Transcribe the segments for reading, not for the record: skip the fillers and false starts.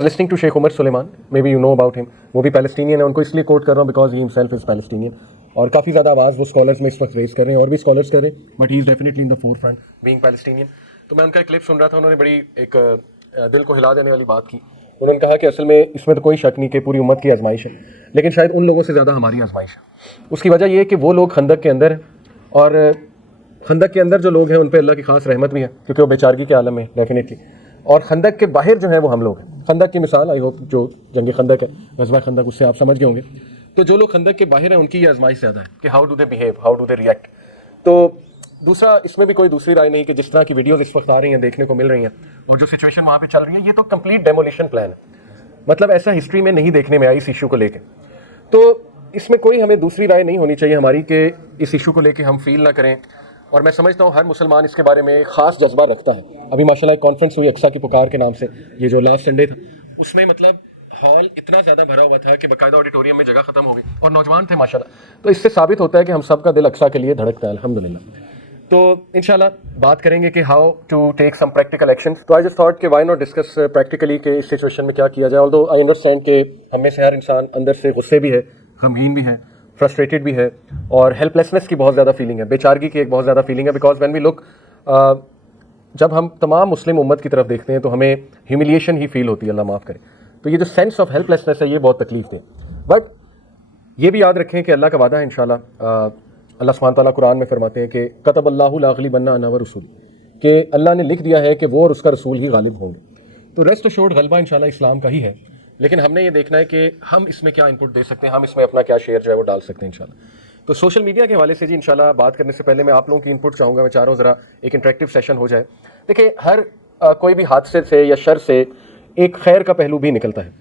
Listening to Sheikh Omar Suleiman, maybe you know about him, वो भी Palestinian है, उनको इसलिए कोट कर रहा हूँ because he himself is Palestinian, और काफ़ी ज़्यादा आवाज़ वो स्कॉलर्स में इस वक्त रेस कर रहे हैं और भी स्कॉलर्स कर रहे हैं, but he is definitely in the four front being Palestinian. तो मैं उनका क्लिप सुन रहा था, उन्होंने बड़ी एक दिल को हिला देने वाली बात की। उन्होंने कहा कि असल में इसमें तो कोई शक नहीं कि पूरी उम्मत की आजमाइश है, लेकिन शायद उन लोगों से ज़्यादा हमारी आजमाइश है। उसकी वजह यह है कि वो लोग खंदक के अंदर हैं, और खंदक के अंदर जो लोग हैं उन पर अल्लाह की खास रहमत भी है, क्योंकि वो बेचारगी के आलम में डेफिनेटली, और खंदक के बाहर जो है वो हम लोग हैं। खंदक की मिसाल आई होप जो जंग खंदक है, गज़वा खंदक, उससे आप समझ गए होंगे। तो जो लोग खंदक के बाहर हैं उनकी ये आजमाइश ज़्यादा है कि how do they behave, how do they react. तो दूसरा, इसमें भी कोई दूसरी राय नहीं कि जिस तरह की वीडियोज़ इस वक्त आ रही हैं, देखने को मिल रही हैं, और जो सिचुएशन वहाँ पर चल रही है, ये तो कंप्लीट डेमोलिशन प्लान है। मतलब ऐसा हिस्ट्री में नहीं देखने में आई इस इशू को लेकर। तो इसमें कोई हमें दूसरी राय नहीं होनी चाहिए हमारी कि इस इशू को लेकर हम फील ना करें, और मैं समझता हूँ हर मुसलमान इसके बारे में ख़ास जज्बा रखता है। अभी माशाल्लाह एक कॉन्फ्रेंस हुई अक्सा की पुकार के नाम से, ये जो लास्ट संडे था, उसमें मतलब हॉल इतना ज़्यादा भरा हुआ था कि बाकायदा ऑडिटोरियम में जगह ख़त्म हो गई, और नौजवान थे माशाल्लाह। तो इससे साबित होता है कि हम सब का दिल अक्सा के लिए धड़कता है, अल्हम्दुलिल्लाह। तो इंशाल्लाह बात करेंगे कि how to take some practical action. तो आई जस्ट थॉट कि व्हाई नॉट डिस्कस प्रैक्टिकली कि इस सिचुएशन में क्या किया जाए। ऑल्दो आई अंडरस्टैंड कि हम में से हर इंसान अंदर से गुस्से भी है, गमगीन भी है, फ्रस्ट्रेटेड भी है, और हेल्पलेसनेस की बहुत ज़्यादा फीलिंग है, बेचारगी की एक बहुत ज़्यादा फीलिंग है। बिकॉज व्हेन वी लुक, जब हम तमाम मुस्लिम उम्मत की तरफ देखते हैं तो हमें ह्यूमिलिएशन ही फील होती है, अल्लाह माफ़ करे। तो ये जो सेंस ऑफ हेल्पलेसनेस है, ये बहुत तकलीफ दे। बट ये भी याद रखें कि अल्लाह का वादा है इंशाल्लाह। अल्लाह सुब्हानहू तआला कुरान में फरमाते हैं कि कतबल्लाहु ला अग़लिबन्ना अना व रसूली, कि अल्लाह ने लिख दिया है कि वो और उसका रसूल ही गालिब होंगे। तो रेस्ट अश्योर्ड गलबा इंशाल्लाह इस्लाम का ही है, लेकिन हमने ये देखना है कि हम इसमें क्या इनपुट दे सकते हैं, हम इसमें अपना क्या शेयर जो है वो डाल सकते हैं इंशाल्लाह। तो सोशल मीडिया के हवाले से जी इंशाल्लाह बात करने से पहले मैं आप लोगों की इनपुट चाहूँगा। मैं चाह रहा हूँ ज़रा एक इंटरेक्टिव सेशन हो जाए। देखिए, हर कोई भी हादसे से या शर से एक खैर का पहलू भी निकलता है।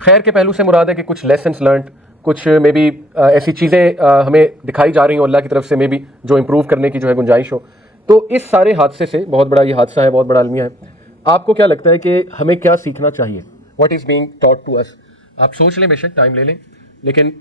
खैर के पहलू से मुराद है कि कुछ लेसन्स लर्नड, कुछ मे बी ऐसी चीज़ें हमें दिखाई जा रही हो अल्लाह की तरफ से, मे बी जो इम्प्रूव करने की जो है गुंजाइश हो। तो इस सारे हादसे से, बहुत बड़ा ये हादसा है, बहुत बड़ा अलमिया है, आपको क्या लगता है कि हमें क्या सीखना चाहिए? What is being taught to us? आप सोच लें, बेशक टाइम ले लें, लेकिन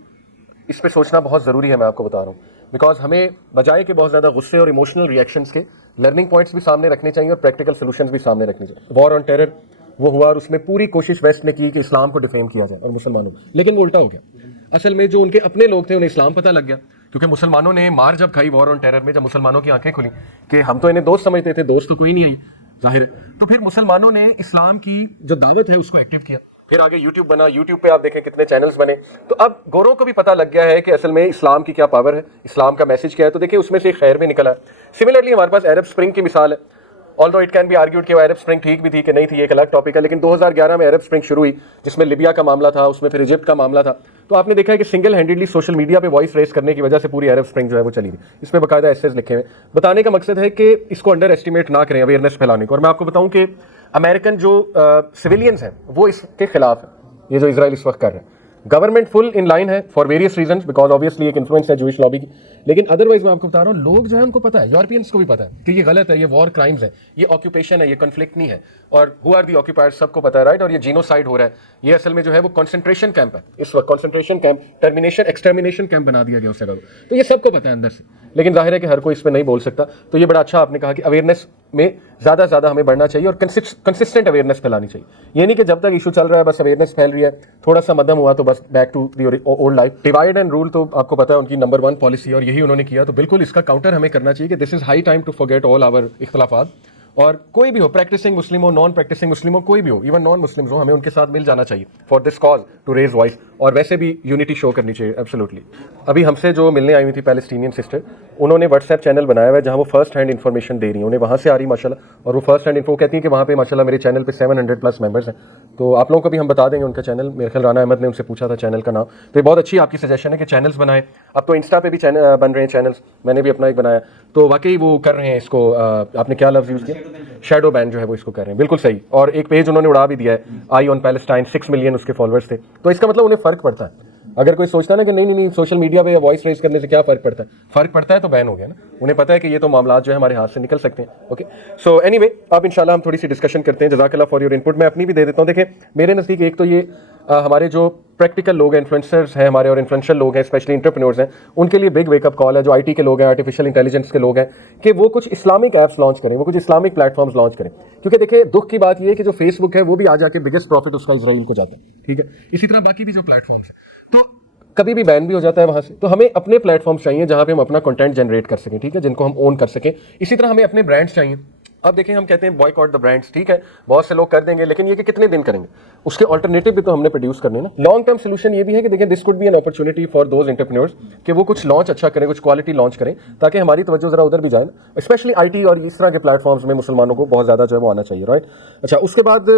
इस पे सोचना बहुत ज़रूरी है, मैं आपको बता रहा हूँ। बिकॉज हमें बजाय के बहुत ज़्यादा गुस्से और इमोशनल रिएक्शंस के लर्निंग पॉइंट्स भी सामने रखने चाहिए और प्रैक्टिकल सोल्यूशंस भी सामने रखने चाहिए। वॉर ऑन टेरर वो हुआ, और उसमें पूरी कोशिश वेस्ट ने की कि इस्लाम को डिफेम किया जाए और मुसलमानों, लेकिन वो उल्टा हो गया। असल में जो उनके अपने लोग थे उन्हें इस्लाम पता लग गया, क्योंकि मुसलमानों ने मार जब खाई वॉर ऑन टेरर में, जब मुसलमानों की आंखें खुली कि हम तो इन्हें दोस्त समझते थे, दोस्त तो कोई नहीं आई जाहिर, तो फिर मुसलमानों ने इस्लाम की जो दावत है उसको एक्टिव किया। फिर आगे यूट्यूब बना, यूट्यूब पे आप देखें कितने चैनल्स बने। तो अब गोरों को भी पता लग गया है कि असल में इस्लाम की क्या पावर है, इस्लाम का मैसेज क्या है। तो देखिए, उसमें से खैर भी निकला है। सिमिलरली हमारे पास अरब स्प्रिंग की मिसाल है। Although it can be argued कि अरब स्प्रिंग ठीक भी थी कि नहीं थी, एक अलग टॉपिक है, लेकिन 2011 में अरब स्प्रिंग शुरू हुई, जिसमें लिबिया का मामला था, उसमें फिर इजिप्ट का मामला था। तो आपने देखा है कि सिंगल हैंडेडली सोशल मीडिया पे वॉइस रेस करने की वजह से पूरी अरब स्प्रिंग जो है वो चली थी। इसमें बाकायदा एसेज लिखे हुए। बताने का मकसद है कि इसको अंडर एस्टिमेट ना करें, अवेयरनेस फैलाने को। और मैं आपको बताऊं कि अमेरिकन जो सिविलियंस हैं वो इसके खिलाफ है, ये जो इजराइल इस वक्त कर रहे हैं। गवर्नमेंट फुल इन लाइन है for various reasons, because obviously एक इन्फ्लुएंस है जूइश लॉबी की, लेकिन अदरवाइज मैं आपको बता रहा हूँ, लोग जो है उनको पता है, यूरोपियंस को भी पता है कि ये गलत है, ये वॉर क्राइम्स है, ये ऑक्यूपेशन है, ये कन्फ्लिक्ट नहीं है, और हु आर दी ऑक्यूपायर्स सबको पता है, राइट। और ये जीनोसाइड हो रहा है, ये असल में जो है वो कॉन्सेंट्रेशन कैंप है इस वक्त, concentration camp, termination, extermination camp बना दिया गया उस जगह को। तो ये सबको पता है अंदर से, लेकिन जाहिर है कि हर कोई इसमें नहीं बोल सकता। तो ये बड़ा अच्छा आपने कहा कि अवेयरनेस में ज़्यादा से ज़्यादा हमें बढ़ना चाहिए और कंसिस्टेंट अवेयरनेस फैलानी चाहिए। ये नहीं कि जब तक इशू चल रहा है बस अवेयरनेस फैल रही है, थोड़ा सा मध्यम हुआ तो बस back to the old life. Divide and rule तो आपको पता है उनकी नंबर 1 पॉलिसी है, और यही उन्होंने किया। तो बिल्कुल इसका काउंटर हमें करना चाहिए कि this is high time to forget all our इख्तलाफात, और कोई भी हो, प्रैक्टिसिंग मुस्लिम हो, नॉन प्रैक्टिसिंग मुस्लिम हो, कोई भी हो, इवन नॉन मुस्लिम्स हो, हमें उनके साथ मिल जाना चाहिए for this cause to raise voice, और वैसे भी यूनिटी शो करनी चाहिए एब्सोल्युटली। अभी हमसे जो मिलने आई हुई थी पैलेस्टीनियन सिस्टर, उन्होंने व्हाट्सएप चैनल बनाया हुआ है जहाँ वो फर्स्ट हैंड इन्फॉर्मेशन दे रही हैं, उन्हें वहाँ से आ रही माशाल्लाह, और वो फर्स्ट हैंड इन्फो कहती हैं कि वहाँ पे माशाल्लाह मेरे चैनल पे 700+ मेंबर्स हैं। तो आप लोगों को भी हम बता देंगे उनका चैनल, मेरे ख्याल राना अहमद ने उनसे पूछा था चैनल का नाम। तो ये बहुत अच्छी आपकी सजेशन है कि चैनल्स बनाएं। अब तो इंस्टा पे भी चैनल बन रहे हैं चैनल्स, मैंने भी अपना एक बनाया, तो वाकई वो कर रहे हैं इसको। आपने क्या लफ्ज़ यूज़ किया? शैडो बैन जो है वो इसको कर रहे हैं, बिल्कुल सही। और एक पेज उन्होंने उड़ा भी दिया है, आई ऑन पैलेस्टाइन, 6 मिलियन उसके फॉलोअर्स थे। तो इसका मतलब उन्हें फ़र्क पड़ता है। अगर कोई सोचता है ना कि नहीं सोशल मीडिया पे वॉइस रेज करने से क्या फ़र्क पड़ता है, फ़र्क पड़ता है तो बैन हो गया ना। उन्हें पता है कि ये तो मामला जो है हमारे हाथ से निकल सकते हैं। ओके, सो एनीवे, अब इंशाल्लाह हम थोड़ी सी डिस्कशन करते हैं। जज़ाकल्लाह फॉर योर इनपुट। मैं अपनी भी दे देता हूँ। देखें, मेरे नज़दीक एक तो ये हमारे जो प्रैक्टिकल लोग हैं, इन्फ्लुएंसर्स हैं हमारे, और इन्फ्लुएंशियल लोग हैं, स्पेशली एंटरप्रेन्योर्स हैं, उनके लिए बिग वेकअप कॉल है, जो आईटी के लोग हैं, आर्टिफिशियल इंटेलिजेंस के लोग हैं, कि वो कुछ इस्लामिक ऐप्स लॉन्च करें, वो कुछ इस्लामिक प्लेटफॉर्म्स लॉन्च करें। क्योंकि देखिए दुख की बात ये है कि जो फेसबुक है वो भी आ जाके बिगेस्ट प्रॉफिट उसका इजराइल को जाता है, ठीक है। इसी तरह बाकी भी जो प्लेटफॉर्म्स हैं तो कभी भी बैन भी हो जाता है वहां से। तो हमें अपने प्लेटफॉर्म्स चाहिए जहां पे हम अपना कंटेंट जनरेट कर सकें, ठीक है, जिनको हम ओन कर सकें। इसी तरह हमें अपने ब्रांड्स चाहिए। अब देखें, हम कहते हैं बॉयकॉट द ब्रांड्स, ठीक है, बहुत से लोग कर देंगे, लेकिन ये कि कितने दिन करेंगे, उसके ऑल्टरनेटिव भी तो हमने प्रोड्यूस करने ना। लॉन्ग टर्म सोल्यूशन ये भी है कि देखिए, this could be an opportunity for those entrepreneurs कि वो कुछ लॉन्च अच्छा करें, कुछ क्वालिटी लॉन्च करें, ताकि हमारी तवज्जो जरा उधर भी जाए ना। स्पेशली आईटी और इस तरह के प्लेटफॉर्म्स में मुसलमानों को बहुत ज्यादा जो है वो आना चाहिए, राइट। अच्छा, उसके बाद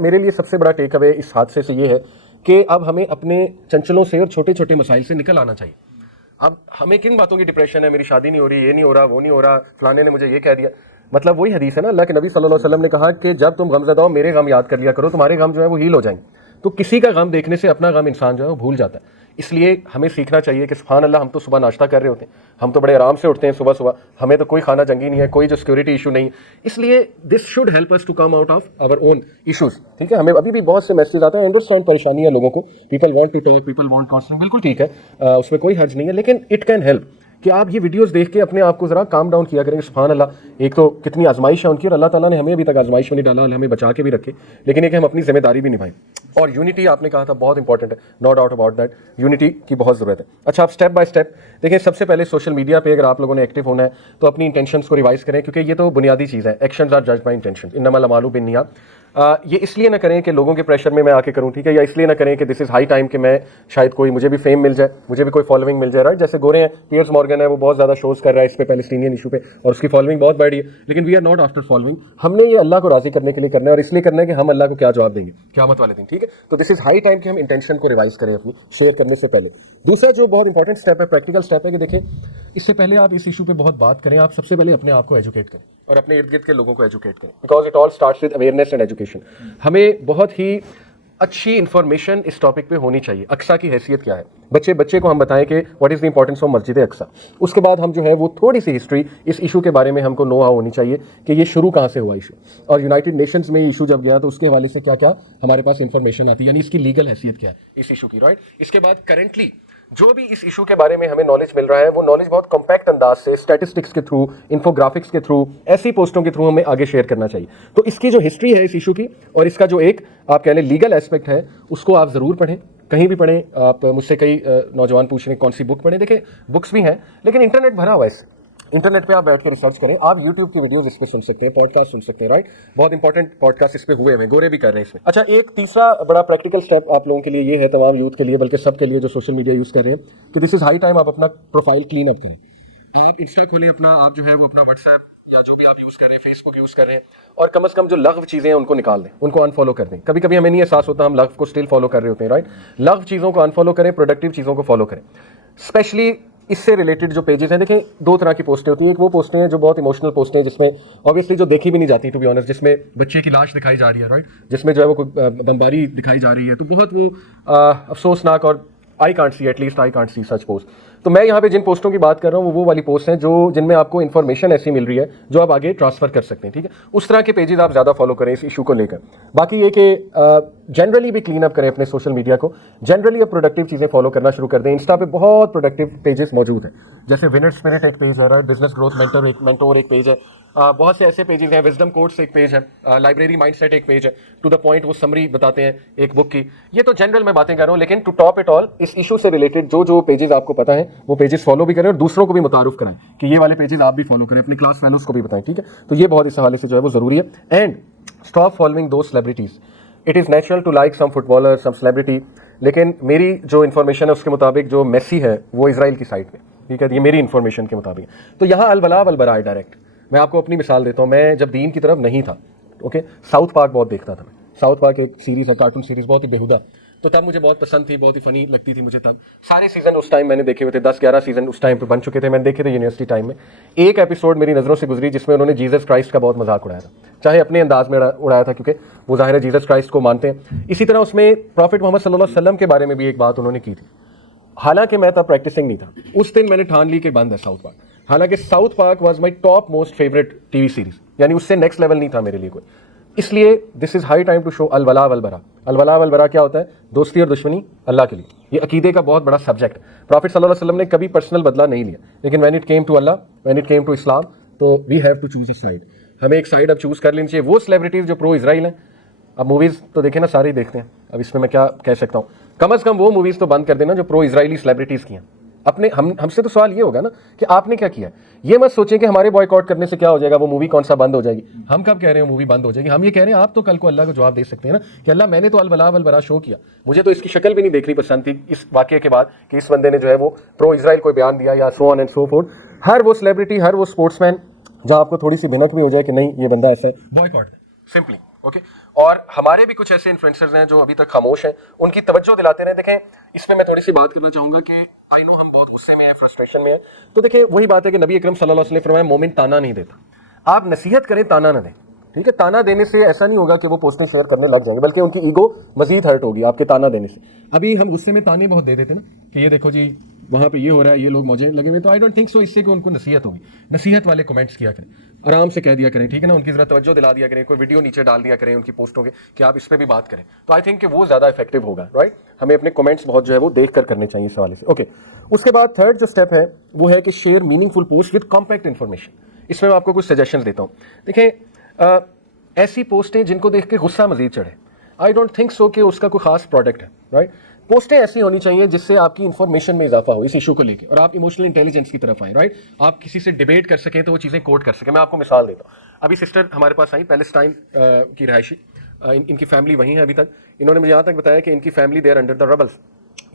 मेरे लिए सबसे बड़ा टेक अवे इस हादसे से ये है कि अब हमें अपने चंचलों से और छोटे छोटे मसाइल से निकल आना चाहिए। अब हमें किन बातों की डिप्रेशन है, मेरी शादी नहीं हो रही, ये नहीं हो रहा, वो नहीं हो रहा, फलाने ने मुझे ये कह दिया। मतलब वही हदीस है ना, अल्लाह के नबी सल्लल्लाहु अलैहि वसल्लम ने कहा कि जब तुम गमज़दा हो मेरे गम याद कर लिया करो, तुम्हारे गम जो है वो हील हो जाएंगे। तो किसी का गम देखने से अपना गम इंसान जो है वो भूल जाता है। इसलिए हमें सीखना चाहिए कि सुभान अल्लाह, हम तो सुबह नाश्ता कर रहे होते हैं, हम तो बड़े आराम से उठते हैं सुबह सुबह, हमें तो कोई खाना जंगी नहीं है, कोई जो सिक्योरिटी इशू नहीं। इसलिए this should help us to come out of our own issues, ठीक है। हमें अभी भी बहुत से मैसेज आते हैं, अंडरस्टैंड परेशानी है लोगों को, people want to talk, people want counselling, बिल्कुल ठीक है, उसमें कोई हर्ज नहीं है, लेकिन इट कैन हेल्प कि आप ये वीडियोस देख के अपने आप को जरा काम डाउन किया करेंगे। सुभान अल्लाह, एक तो कितनी आजमाइश है उनकी, और अल्लाह ताला ने हमें अभी तक आजमाइश में नहीं डाला, हमें बचा के भी रखे, लेकिन एक हम अपनी जिम्मेदारी भी निभाएं। और यूनिटी आपने कहा था बहुत इंपॉर्टेंट है, no doubt about that, unity की बहुत ज़रूरत है। अच्छा, आप स्टेप बाय स्टेप देखें। सबसे पहले सोशल मीडिया पे अगर आप लोगों ने एक्टिव होना है तो अपनी इंटेंशंस को रिवाइज करें, क्योंकि ये तो बुनियादी चीज़ है, actions are judged by intention, इन्नमल अमालू बिन्नियात। ये इसलिए ना करें कि लोगों के प्रेशर में मैं आके करूं, ठीक है, या इसलिए ना करें कि दिस इज हाई टाइम कि मैं शायद कोई मुझे भी फेम मिल जाए, मुझे भी कोई फॉलोइंग मिल जाए, राइट। जैसे गोरे हैं, पियर्स मॉर्गन है, वो बहुत ज़्यादा शोज कर रहा है इस पे, पैलेस्टीनियन इशू पे, और उसकी फॉलोइंग बहुत बढ़ी है, लेकिन we are not after following. हमने ये अल्लाह को राजी करने के लिए करना है, और इसलिए करना है कि हम अल्लाह को क्या जवाब देंगे क़यामत वाले दिन, ठीक है। तो दिस इज हाई टाइम कि हम इंटेंशन को रिवाइज करें अपनी शेयर करने से पहले। दूसरा जो बहुत इंपॉर्टेंट स्टेप है, प्रैक्टिकल स्टेप है, कि देखें, इससे पहले आप इस इशू पे बहुत बात करें, आप सबसे पहले अपने आप को एजुकेट करें और अपने इर्द गिर्द के लोगों को एजुकेट करें, because it all starts with awareness and education. हमें बहुत ही अच्छी इंफॉर्मेशन इस टॉपिक पे होनी चाहिए। अक्सा की हैसियत क्या है, बच्चे को हम बताएं कि what is the importance of मस्जिद अक्सा। उसके बाद हम जो है वो थोड़ी सी हिस्ट्री इस इशू के बारे में हमको नो हाउ होनी चाहिए कि ये शुरू कहाँ से हुआ इशू, और यूनाइटेड नेशंस में ये इशू जब गया तो उसके हवाले से क्या क्या हमारे पास इंफॉर्मेशन आती है, यानी इसकी लीगल हैसियत क्या है इस इशू की, राइट। इसके बाद करेंटली जो भी इस इशू के बारे में हमें नॉलेज मिल रहा है, वो नॉलेज बहुत कॉम्पैक्ट अंदाज से, स्टैटिस्टिक्स के थ्रू, इन्फोग्राफिक्स के थ्रू, ऐसी पोस्टों के थ्रू हमें आगे शेयर करना चाहिए। तो इसकी जो हिस्ट्री है इस इशू की, और इसका जो एक आप कह लें लीगल एस्पेक्ट है, उसको आप ज़रूर पढ़ें, कहीं भी पढ़ें। आप मुझसे कई नौजवान पूछ रहे हैं कौन सी बुक पढ़ें, देखें बुक्स भी हैं, लेकिन इंटरनेट भरा हुआ है इससे। इंटरनेट पे आप बैठ कर रिसर्च करें, आप यूट्यूब की वीडियोस इस पे सुन सकते हैं, पॉडकास्ट सुन सकते हैं, राइट। बहुत इंपॉर्टेंट पॉडकास्ट इस पे हुए हैं, गोरे भी कर रहे हैं इसमें। अच्छा, एक तीसरा बड़ा प्रैक्टिकल स्टेप आप लोगों के लिए ये है, तमाम यूथ के लिए, बल्कि सब के लिए जो सोशल मीडिया यूज़ कर रहे हैं, कि दिस इज हाई टाइम आप अपना प्रोफाइल क्लीन अप करें। आप इंस्टा खोलें अपना, आप जो है वो अपना व्हाट्सएप या जो भी आप यूज़ कर रहे हैं, फेसबुक यूज़ कर रहे हैं, और कम से कम जो लघव चीज़ें हैं उनको निकाल दें, उनको अनफॉलो कर दें। कभी कभी हमें नहीं एहसास होता, हम लघव को स्टिल फॉलो कर रहे होते हैं, राइट। लघव चीज़ों को अनफॉलो करें, प्रोडक्टिव चीज़ों को फॉलो करें। स्पेशली इससे रिलेटेड जो पेजेस हैं, देखें दो तरह की पोस्टें होती हैं। एक वो पोस्टें हैं जो बहुत इमोशनल पोस्टें हैं, जिसमें ऑब्वियसली जो देखी भी नहीं जाती, टू बी ऑनेस्ट, जिसमें बच्चे की लाश दिखाई जा रही है, राइट, जिसमें जो है वो कोई बमबारी दिखाई जा रही है, तो बहुत वो अफसोसनाक, और I can't see, at least I can't see such post. तो मैं यहाँ पे जिन पोस्टों की बात कर रहा हूँ वो वाली पोस्ट हैं जो जिनमें आपको इन्फॉर्मेशन ऐसी मिल रही है जो आप आगे ट्रांसफर कर सकते हैं, ठीक है। उस तरह के पेजेस आप ज़्यादा फॉलो करें इस इशू को लेकर। बाकी ये कि जनरली भी क्लीन अप करें अपने सोशल मीडिया को, जनरली अब प्रोडक्टिव चीज़ें फॉलो करना शुरू कर दें। इंस्टा पे बहुत प्रोडक्टिव पेजेस मौजूद हैं, जैसे विनर स्पिरिट एक पेज है, बिजनेस ग्रोथ मेंटोर एक पेज है, बहुत से ऐसे पेजेस हैं, विजडम कोट्स एक पेज है, लाइब्रेरी माइंडसेट एक पेज है, टू द पॉइंट वो समरी बताते हैं एक बुक की। ये तो जनरल मैं बातें कर रहा हूँ, लेकिन टू टॉप इट ऑल, इस इशू से रिलेटेड जो जो पेजेस आपको पता है वो पेजेस फॉलो भी करें, और दूसरों को भी मुतारुफ कराएं कि ये वाले पेजेस आप भी फॉलो करें, अपने क्लास फेलोज को भी बताएं, ठीक है। तो ये बहुत इस हवाले से जो है वो ज़रूरी है। And stop following those celebrities. It is natural to like some footballer, some celebrity, लेकिन मेरी जो इन्फॉर्मेशन है उसके मुताबिक जो मेसी है वो इजराइल की साइड में, ठीक है, ये मेरी इन्फॉर्मेशन के मुताबिक। तो यहाँ अलबला वलबरा है डायरेक्ट। मैं आपको अपनी मिसाल देता हूँ, मैं जब दीन की तरफ नहीं था, ओके, साउथ पार्क बहुत देखता था मैं। साउथ पार्क एक सीरीज़ है, कार्टून सीरीज़, बहुत ही बेहुदा, तो तब मुझे बहुत पसंद थी, बहुत ही फनी लगती थी मुझे। तब सारे सीज़न उस टाइम मैंने देखे हुए थे, 10-11 सीज़न उस टाइम पे बन चुके थे, मैंने देखे थे यूनिवर्सिटी टाइम में। एक एपिसोड मेरी नज़रों से गुजरी जिसमें उन्होंने जीसस क्राइस्ट का बहुत मजाक उड़ाया था, चाहे अपने अंदाज में उड़ाया था, क्योंकि वो ज़ाहिर है जीसस क्राइस्ट को मानते हैं। इसी तरह उसमें प्रॉफिट मोहम्मद सल्लल्लाहु अलैहि वसल्लम के बारे में भी एक बात उन्होंने की थी। हालांकि मैं तब प्रैक्टिसिंग नहीं था, उस दिन मैंने ठान ली कि बंद है साउथ पार्क। हालांकि south park was my top most favourite TV series, यानी उससे नेक्स्ट लेवल नहीं था मेरे लिए कोई। इसलिए this is high time to show अल वला वल बरा। अल वला वल बरा क्या होता है? दोस्ती और दुश्मनी अल्लाह के लिए। ये अकीदे का बहुत बड़ा सब्जेक्ट है। प्रॉफिट सल्लल्लाहु अलैहि वसल्लम ने कभी पर्सनल बदला नहीं लिया, लेकिन when it came to Allah, when it came to Islam, तो we have to choose a side. हमें एक साइड अब चूज कर लेनी चाहिए। वो सेलिब्रिटीज जो प्रो इजराइल हैं, अब मूवीज तो देखे ना, सारे ही देखते हैं, अब इसमें मैं क्या कह सकता हूँ, कम से कम वो मूवीज तो बंद कर देना जो प्रो इजरायली सेलिब्रिटीज की हैं। अपने हमसे तो सवाल ये होगा ना कि आपने क्या किया। ये मत सोचें कि हमारे बॉयकॉट करने से क्या हो जाएगा, वो मूवी कौन सा बंद हो जाएगी। हम कब कह रहे हैं मूवी बंद हो जाएगी? हम ये कह रहे हैं आप तो कल को अल्लाह को जवाब दे सकते हैं ना कि अल्लाह मैंने तो अल वला वल बरा शो किया, मुझे तो इसकी शक्ल भी नहीं देखनी पसंद थी इस वाकये के बाद कि इस बंदे ने जो है वो प्रो इजराइल कोई बयान दिया या so on and so forth. हर वो सेलिब्रिटी, हर वो स्पोर्ट्समैन जहां आपको थोड़ी सी भिनक भी हो जाए कि नहीं ये बंदा ऐसा है, बॉयकॉट सिंपली। ओके, और हमारे भी कुछ ऐसे इन्फ्लुएंसर्स हैं जो अभी तक खामोश हैं, उनकी तवज्जो दिलाते रहे। देखें, इसमें मैं थोड़ी सी बात करना चाहूंगा कि आई नो हम बहुत गुस्से में हैं, फ्रस्ट्रेशन में हैं, तो देखें वही बात है कि नबी अकरम सल्लल्लाहु अलैहि वसल्लम ने फरमाया मोमिन ताना नहीं देता। आप नसीहत करें, ताना ना दें, ठीक है। ताना देने से ऐसा नहीं होगा कि वो पोस्टें शेयर करने लग जाएंगे, बल्कि उनकी ईगो मजीद हर्ट होगी आपके ताना देने से। अभी हम गुस्से में ताने बहुत दे देते ना कि ये देखो जी वहाँ पे ये हो रहा है, ये लोग मौजे लगे हुए, तो आई डोंट थिंक सो इससे कि उनको नसीहत होगी। नसीहत वाले कमेंट्स किया करें, आराम से कह दिया करें, ठीक है ना, उनकी जरा तवज्जो दिला दिया करें, कोई वीडियो नीचे डाल दिया करें उनकी पोस्टों के कि आप इस पर भी बात करें, तो आई थिंक कि वो ज़्यादा इफेक्टिव होगा, राइट। हमें अपने कमेंट्स बहुत जो है वो देख कर करने चाहिए इस हवाले से। ओके, उसके बाद थर्ड जो स्टेप है वो है कि share meaningful post with compact information. इसमें मैं आपको कुछ सजेशन देता हूँ। देखें, ऐसी पोस्टें जिनको देख के गुस्सा मजीद चढ़े, आई डोंट थिंक सो कि उसका कोई खास प्रोडक्ट है, राइट। पोस्टें ऐसी होनी चाहिए जिससे आपकी इंफॉर्मेशन में इजाफा हो इस इशू को लेकर और आप इमोशनल इंटेलिजेंस की तरफ आए, राइट। आप किसी से डिबेट कर सकें तो वो चीज़ें कोट कर सकें। मैं आपको मिसाल देता हूँ, अभी सिस्टर हमारे पास आई पैलेस्टाइन की रहायशी, इनकी फैमिली वहीं है अभी तक। इन्होंने मुझे यहाँ तक बताया कि इनकी फैमिली देयर अंडर द रबल्स,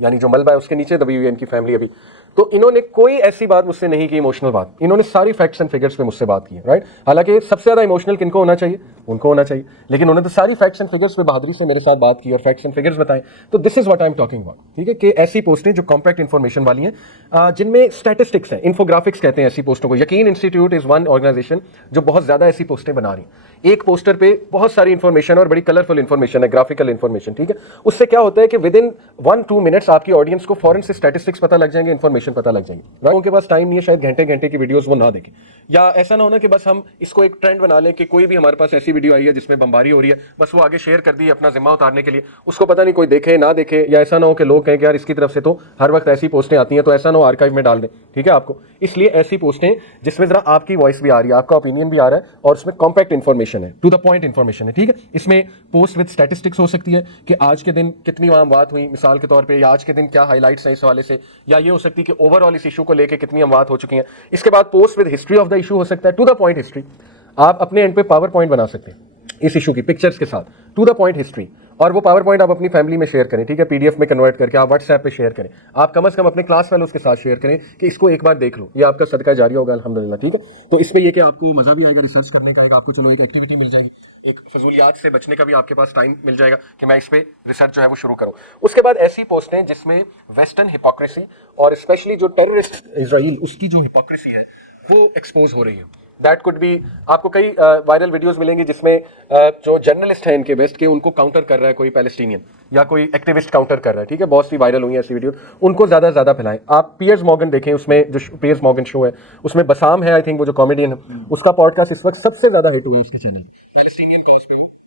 यानी जो मलबा है उसके नीचे दबी हुई है इनकी फैमिली अभी। तो इन्होंने कोई ऐसी बात मुझसे नहीं की इमोशनल बात, इन्होंने सारी फैक्ट्स एंड फिगर्स पे मुझसे बात की है, राइट। हालांकि सबसे ज्यादा इमोशनल किनको होना चाहिए? उनको होना चाहिए, लेकिन उन्होंने तो सारी फैक्ट्स एंड फिगर्स पे बहादुरी से मेरे साथ बात की और फैक्ट्स एंड फिगर्स बताए। तो this is what I am talking about, ठीक है, कि ऐसी पोस्टें जो कॉम्पैक्ट इन्फॉर्मेशन वाली हैं, जिनमें स्टैटिस्टिक्स हैं, इन्फोग्राफिक्स कहते हैं ऐसी पोस्टों को। यकीन इंस्टीट्यूट इज वन ऑर्गेनाइजेशन जो बहुत ज्यादा ऐसी पोस्टें बना रही है। एक पोस्टर पे बहुत सारी इन्फॉर्मेशन और बड़ी कलरफुल इन्फॉर्मेशन है, ग्राफिकल इन्फॉर्मेशन, ठीक है। उससे क्या होता है कि विद इन 1-2 मिनट्स आपकी ऑडियंस को फॉरन से स्टैटिस्टिक्स पता लग जाएंगे, इन्फॉर्मेशन पता लग जाएगी। लोगों के पास टाइम नहीं है, शायद घंटे घंटे की वीडियोस वो ना देखें, या ऐसा ना होना कि बस हम इसको एक ट्रेंड बना लें कि कोई भी हमारे पास ऐसी वीडियो आई है जिसमें बमबारी हो रही है, बस वो आगे शेयर कर दी अपना जिम्मा उतारने के लिए, उसको पता नहीं कोई देखे ना देखे, या ऐसा ना हो कि लोग कहें कि यार इसकी तरफ से तो हर वक्त ऐसी पोस्टें आती हैं, तो ऐसा ना हो आर्काइव में डाल दें, ठीक है आपको। इसलिए ऐसी पोस्टें जिसमें जरा आपकी वॉइस भी आ रही है, आपका ओपिनियन भी आ रहा है और उसमें कॉम्पैक्ट इन्फॉर्मेशन है, टू द पॉइंट इन्फॉर्मेशन है, ठीक है। इसमें पोस्ट विद स्टैटिस्टिक्स हो सकती है कि आज के दिन कितनी वहां बात हुई मिसाल के तौर पे, या आज के दिन क्या हाईलाइट्स हैं इस हवाले से, या ये हो सकती है कि ओवरऑल इस इशू को लेकर कितनी हम बात हो चुकी हैं। इसके बाद post with history of the issue हो सकता है, टू द पॉइंट हिस्ट्री। आप अपने एंड पे पावर पॉइंट बना सकते हैं इस इशू की पिक्चर्स के साथ, टू द पॉइंट हिस्ट्री, और वो पावर पॉइंट आप अपनी फैमिली में शेयर करें, ठीक है, पीडीएफ में कन्वर्ट करके आप व्हाट्सएप पे शेयर करें, आप कम से कम अपने क्लास फेलोज के साथ शेयर करें कि इसको एक बार देख लो, ये आपका सदका जारी होगा अल्हम्दुलिल्लाह, ठीक है। तो इसमें ये कि आपको मजा भी आएगा रिसर्च करने का, एक आपको चलो एक एक्टिविटी मिल जाएगी, एक फजूलियात से बचने का भी आपके पास टाइम मिल जाएगा कि मैं इस पे रिसर्च जो है वो शुरू करूं। उसके बाद ऐसी पोस्टें जिसमें वेस्टर्न हिपोक्रेसी और स्पेशली जो टेररिस्ट इजराइल उसकी जो हिपोक्रेसी है वो एक्सपोज हो रही है। दैट कुड बी, आपको कई वायरल वीडियोस मिलेंगी जिसमें जो जर्नलिस्ट हैं इनके वेस्ट के, उनको काउंटर कर रहा है कोई पैलेस्टीनियन या कोई एक्टिविस्ट काउंटर कर रहा है, ठीक है, बहुत सी वायरल हुई है ऐसी वीडियो, उनको ज्यादा फैलाएं। आप पियर्स मॉर्गन देखें, उसमें जो पियर्स मॉर्गन शो है उसमें बसाम है, आई थिंक वो जो कॉमेडियन है, उसका पॉडकास्ट इस वक्त सबसे ज्यादा हिट हुआ है उसके चैनल, पैलेस्टीनियन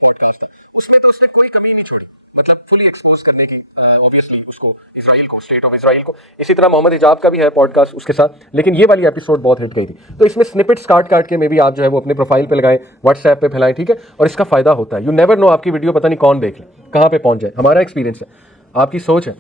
पॉडकास्ट है, उसमें तो उसने कोई कमी नहीं छोड़ी, मतलब फुली एक्सपोज करने की ऑब्वियसली उसको, इजराइल को, स्टेट ऑफ इजराइल को। इसी तरह मोहम्मद हिजाब का भी है पॉडकास्ट उसके साथ, लेकिन ये वाली एपिसोड बहुत हिट गई थी। तो इसमें स्निपेट्स काट के में भी आप जो है वो अपने प्रोफाइल पे लगाएं, व्हाट्सएप पे फैलाएं, ठीक है, और इसका फायदा होता है। यू नेवर नो आपकी वीडियो पता नहीं कौन देख ले, कहाँ पे पहुंच जाए। हमारा एक्सपीरियंस है, आपकी सोच है,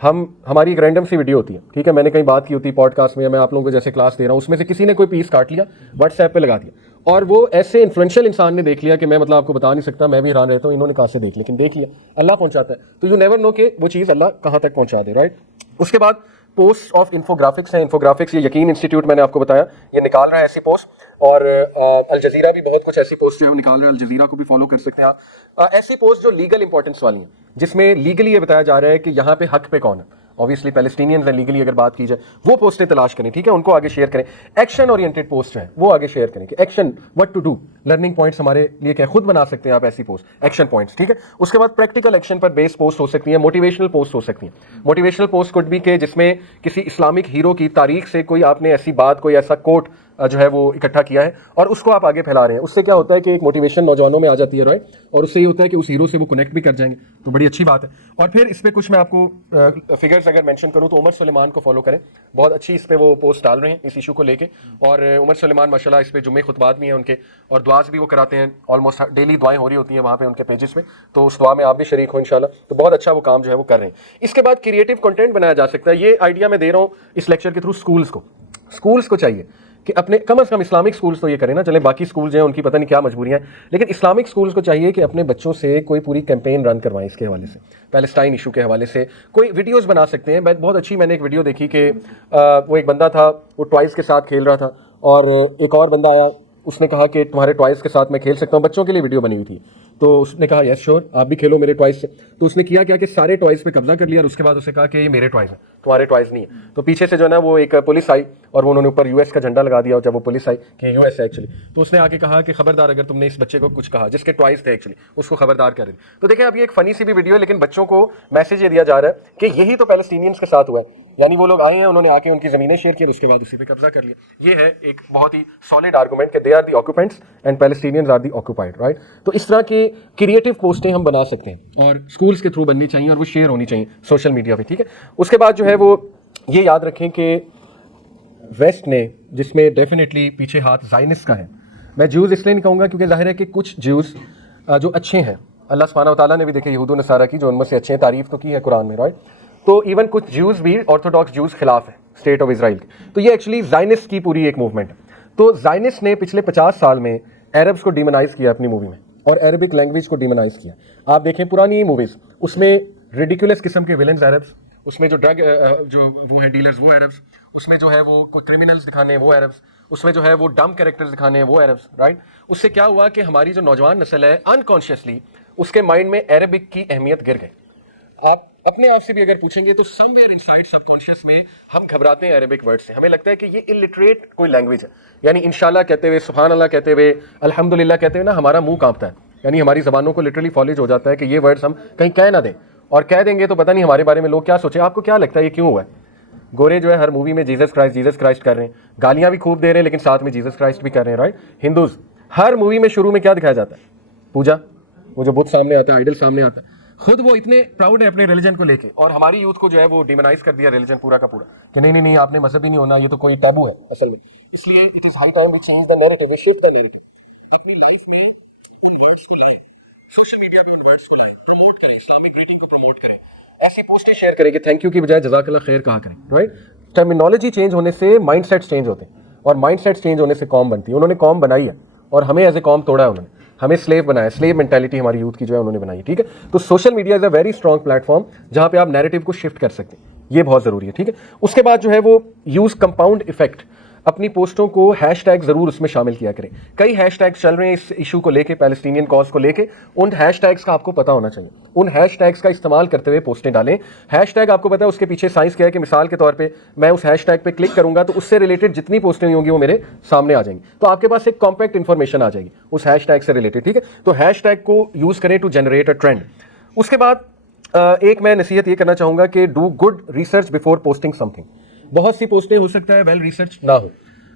हमारी एक रैंडम सी वीडियो होती है, ठीक है, मैंने कहीं बात की होती है पॉडकास्ट में, या मैं आप लोगों को जैसे क्लास दे रहा हूँ, उसमें से किसी ने कोई पीस काट लिया, व्हाट्सएप पे लगा दिया, और वो ऐसे इन्फ्लुएंशियल इंसान ने देख लिया कि मैं मतलब आपको बता नहीं सकता, मैं भी हैरान रहता हूँ इन्होंने कहाँ से देख, लेकिन देख लिया, अल्लाह पहुंचाता है। तो यू नेवर नो कि वो चीज़ अल्लाह कहाँ तक पहुंचा दे, राइट। उसके बाद पोस्ट ऑफ इन्फोग्राफिक्स है, इन्फोग्राफिक्स ये यकीन इंस्टीट्यूट मैंने आपको बताया ये निकाल रहा है ऐसी पोस्ट, और अल जजीरा भी बहुत कुछ ऐसी पोस्ट जो है वो निकाल रहा है, अल जजीरा को भी फॉलो कर सकते हैं आप। ऐसी पोस्ट जो लीगल इंपॉर्टेंस वाली हैं, जिसमें लीगली ये बताया जा रहा है कि यहाँ पे हक पे कौन है, ऑब्वियसली पैलेस्टीनियंस हैं, लीगली अगर बात की जाए, वो पोस्टें तलाश करें, ठीक है, उनको आगे शेयर करें। एक्शन ओरिएंटेड पोस्ट हैं वो आगे शेयर करें कि action what to do, learning points हमारे लिए क्या, खुद बना सकते हैं आप ऐसी पोस्ट, एक्शन पॉइंट्स, ठीक है। उसके बाद प्रैक्टिकल एक्शन पर बेस पोस्ट हो सकती है, मोटिवेशनल पोस्ट हो सकती है। मोटिवेशनल पोस्ट कुड भी के जिसमें किसी इस्लामिक हीरो की तारीख से कोई आपने ऐसी बात, कोई ऐसा कोट जो है वो इकट्ठा किया है और उसको आप आगे फैला रहे हैं। उससे क्या होता है कि एक मोटिवेशन नौजवानों में आ जाती है, राइट, और उससे ये होता है कि उस हीरो से वो कनेक्ट भी कर जाएंगे, तो बड़ी अच्छी बात है। और फिर इस पर कुछ मैं आपको फिगर्स अगर मेंशन करूं तो उमर सुलेमान को फॉलो करें, बहुत अच्छी इस पर वो पोस्ट डाल रहे हैं इस इशू को लेके। और उमर सुलेमान माशाल्लाह इस पर जुम्मे खुतबात भी हैं उनके, और दुआस भी वो कराते हैं, ऑलमोस्ट डेली दुआएं हो रही होती हैं वहाँ पे उनके पेजेस पे, तो उस दुआ में आप भी शरीक हो इंशाल्लाह। तो बहुत अच्छा वो काम जो है वो कर रहे हैं। इसके बाद क्रिएटिव कंटेंट बनाया जा सकता है। ये आइडिया मैं दे रहा हूँ इस लेक्चर के थ्रू स्कूल्स को चाहिए कि अपने कम से कम इस्लामिक स्कूल्स तो ये करें ना, चले बाकी स्कूल्स जो हैं उनकी पता नहीं क्या मजबूरियां हैं, लेकिन इस्लामिक स्कूल्स को चाहिए कि अपने बच्चों से कोई पूरी कैंपेन रन करवाएं इसके हवाले से, पैलेस्टाइन इशू के हवाले से कोई वीडियोस बना सकते हैं। बहुत अच्छी मैंने एक वीडियो देखी कि वो एक बंदा था, वो टॉयज़ के साथ खेल रहा था और एक और बंदा आया, उसने कहा कि तुम्हारे टॉयज़ के साथ मैं खेल सकता हूँ, बच्चों के लिए वीडियो बनी हुई थी। तो उसने कहा यस श्योर, आप भी खेलो मेरे टॉयज़ से। तो उसने किया क्या कि सारे टॉयज़ पे कब्जा कर लिया और उसके बाद उसने कहा कि ये मेरे टॉयज़ हैं, तुम्हारे टॉयज़ नहीं है। तो पीछे से जो है ना वो एक पुलिस आई और वो उन्होंने ऊपर यूएस का झंडा लगा दिया, और जब वो पुलिस आई कि यूएस है एक्चुअली, तो उसने आके कहा कि खबरदार अगर तुमने इस बच्चे को कुछ कहा जिसके टॉयज़ थे एक्चुअली, उसको खबरदार कर दी। तो देखें अब ये एक फनी सी भी वीडियो है, लेकिन बच्चों को मैसेज ये दिया जा रहा है कि यही तो पैलेस्टीनियंस के साथ हुआ है, यानी वो लोग आए हैं, उन्होंने आके उनकी ज़मीनें शेयर की और उसके बाद उसी पे कब्जा कर लिया। ये है एक बहुत ही सॉलिड आर्गूमेंट कि they are the occupants and Palestinians are the occupied, right. तो इस तरह के क्रिएटिव पोस्टें हम बना सकते हैं और स्कूल्स के थ्रू बननी चाहिए और वो शेयर होनी चाहिए सोशल मीडिया पे, ठीक है। उसके बाद जो है वो ये याद रखें कि वेस्ट ने, जिसमें डेफिनेटली पीछे हाथ ज़ायनिस्ट का है, मैं ज्यूज़ इसलिए नहीं कहूँगा क्योंकि जाहिर है कि कुछ ज्यूज़ जो अच्छे हैं, अल्लाह सुब्हानहू व तआला ने भी देखे यहूद व नसारा की जो उनमें से अच्छे हैं, तारीफ़ तो की है कुरान में, राइट। तो इवन कुछ ज्यूज़ भी ऑर्थोडॉक्स ज्यूज़ खिलाफ है स्टेट ऑफ इसराइल के। तो ये एक्चुअली ज़ायनिस्ट की पूरी एक मूवमेंट है। तो ज़ायनिस्ट ने पिछले 50 साल में अरब्स को डिमोनाइज किया अपनी मूवी में और अरबिक लैंग्वेज को डिमोनाइज किया। आप देखें पुरानी मूवीज़, उसमें रिडिकुलस किस्म के विलन्स अरब्स, उसमें जो ड्रग जो वो है डीलर्स वो अरब्स, उसमें जो है वो कोई क्रिमिनल्स दिखाने हैं वो अरब्स, उसमें जो है वो डम कैरेक्टर्स दिखाने हैं वो अरब्स, राइट। उससे क्या हुआ कि हमारी जो नौजवान नस्ल है अनकॉन्शियसली उसके माइंड में अरबिक की अहमियत गिर गई। आप अपने आप से भी अगर पूछेंगे तो समवेयर इनसाइड सबकॉन्शियस में हम घबराते हैं अरबिक वर्ड से। हमें लगता है कि ये इलिटरेट कोई लैंग्वेज है, यानी इंशाल्लाह कहते हुए, सुभान अल्लाह कहते हुए, अल्हम्दुलिल्लाह कहते हुए ना हमारा मुंह कांपता है, यानी हमारी जबानों को लिटरली फॉलेज हो जाता है कि ये वर्ड्स हम कहीं कह ना दें, और कह देंगे तो पता नहीं हमारे बारे में लोग क्या सोचे। आपको क्या लगता है ये क्यों हुआ है? गोरे जो है हर मूवी में जीसस क्राइस्ट कर रहे हैं, गालियां भी खूब दे रहे हैं, लेकिन साथ में जीसस क्राइस्ट भी कर रहे हैं, राइट। हिंदूज हर मूवी में शुरू में क्या दिखाया जाता है? पूजा, वो जो बुत सामने आता है, आइडल सामने आता है, खुद वो इतने प्राउड है अपने रिलीजन को लेके, और हमारी यूथ को जो है वो डिमोनाइज कर दिया रिलीजन पूरा का पूरा कि नहीं नहीं नहीं आपने मजहबी नहीं होना, ये तो कोई टैबू है असल में। इसलिए it is high time we change the narrative, we shift the narrative. अपनी लाइफ में उन वर्ड्स को लें, सोशल मीडिया पे उन वर्ड्स को लाएं, प्रमोट करें, इस्लामिक रेटिंग को प्रमोट करें, ऐसी पोस्टें शेयर करें कि थैंक यू की बजाय जज़ाकल्लाह खैर कहा करें, राइट। टर्मिनोलॉजी चेंज होने से माइंडसेट्स चेंज होते हैं, और माइंडसेट्स चेंज होने से कौम बनती है। उन्होंने कौम बनाई है और हमें एज ए कौम तोड़ा है उन्होंने, हमें स्लेव बनाया, स्लेव मेंटालिटी हमारी यूथ की जो है उन्होंने बनाई है, ठीक है। तो social media is a very strong platform जहां पे आप नैरेटिव को शिफ्ट कर सकते हैं, ये बहुत जरूरी है, ठीक है। उसके बाद जो है वो यूज कंपाउंड इफेक्ट, अपनी पोस्टों को हैशटैग जरूर उसमें शामिल किया करें। कई हैशटैग्स चल रहे हैं इस इशू को लेके, पैलेस्टीनियन कॉज को लेके, उन हैशटैग्स का आपको पता होना चाहिए, उन हैशटैग्स का इस्तेमाल करते हुए पोस्टें डालें। हैशटैग आपको पता है उसके पीछे साइंस क्या है कि मिसाल के तौर पे मैं उस हैशटैग पे क्लिक करूंगा तो उससे रिलेटेड जितनी पोस्टें होंगी वो मेरे सामने आ जाएंगी, तो आपके पास एक कॉम्पैक्ट इन्फॉर्मेशन आ जाएगी उस हैशटैग से रिलेटेड, ठीक है। तो हैशटैग को यूज करें टू जनरेट अ ट्रेंड। उसके बाद एक मैं नसीहत ये करना चाहूंगा कि do good research before posting something. बहुत सी पोस्टें हो सकता है वेल रिसर्च ना हो,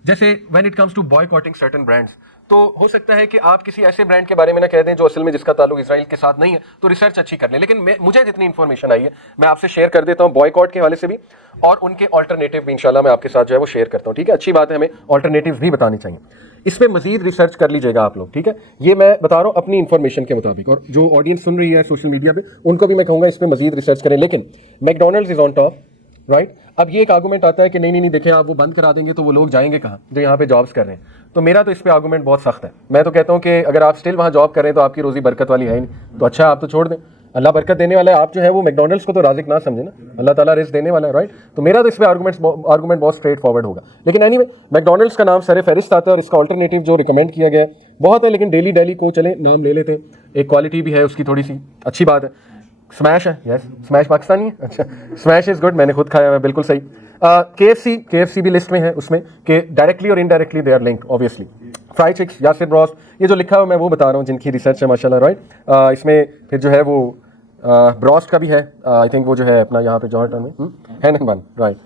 जैसे when it comes to boycotting certain brands, तो हो सकता है कि आप किसी ऐसे ब्रांड के बारे में ना कह दें जो असल में जिसका ताल्लुक इसराइल के साथ नहीं है, तो रिसर्च अच्छी कर लें। लेकिन मुझे जितनी इन्फॉर्मेशन आई है मैं आपसे शेयर कर देता हूं बॉयकॉट के हवाले से भी, और उनके ऑल्टरनेटिव भी इंशाल्लाह मैं आपके साथ जो है वो शेयर करता हूं, ठीक है। अच्छी बात है, हमें ऑल्टरनेटिव भी बतानी चाहिए, इसमें मजीद रिसर्च कर लीजिएगा आप लोग, ठीक है। ये मैं बता रहा हूँ अपनी इन्फॉर्मेशन के मुताबिक, और जो ऑडियंस सुन रही है सोशल मीडिया पे उनको भी मैं कहूँगा इसमें मजीद रिसर्च करें। लेकिन McDonald's is on top, right. अब ये एक आर्गूमेंट आता है कि नहीं नहीं नहीं देखें आप वो बंद करा देंगे तो वो लोग जाएंगे कहाँ जो यहाँ पे जॉब्स कर रहे हैं। तो मेरा तो इस पे आर्गूमेंट बहुत सख्त है। मैं तो कहता हूँ कि अगर आप स्टिल वहाँ जॉब कर रहे हैं तो आपकी रोजी बरकत वाली है ही नहीं, तो अच्छा आप तो छोड़ दें, अल्लाह बरकत देने वाला है। आप जो है वो मैकडोनल्ड्स को तो राजिक ना समझे ना, अल्लाह ताला रिस्क देने वाला है, राइट। तो मेरा तो इस पे आर्गूमेंट बहुत स्ट्रेट फॉरवर्ड होगा। लेकिन एनीवे मैकडोनल्ड्स का नाम सर फहरिस्त आता है और इसका ऑल्टरनेटिव जो रिकमेंड किया गया है बहुत है, लेकिन डेली को चले नाम ले लेते हैं, एक क्वालिटी भी है उसकी थोड़ी सी अच्छी बात है। स्मैश है, यस स्मैश पाकिस्तानी है, अच्छा स्मैश इज़ गुड, मैंने खुद खाया है, बिल्कुल सही। KFC भी लिस्ट में है उसमें कि डायरेक्टली और indirectly they are linked obviously. Fried chicks, Yasir broast, ये जो लिखा हुआ मैं वो बता रहा हूँ जिनकी रिसर्च है माशाल्लाह, राइट। इसमें फिर जो है वो ब्रॉस्ट का भी है, आई थिंक वो जो है अपना यहाँ पे जॉर्टन में हैंड बन, राइट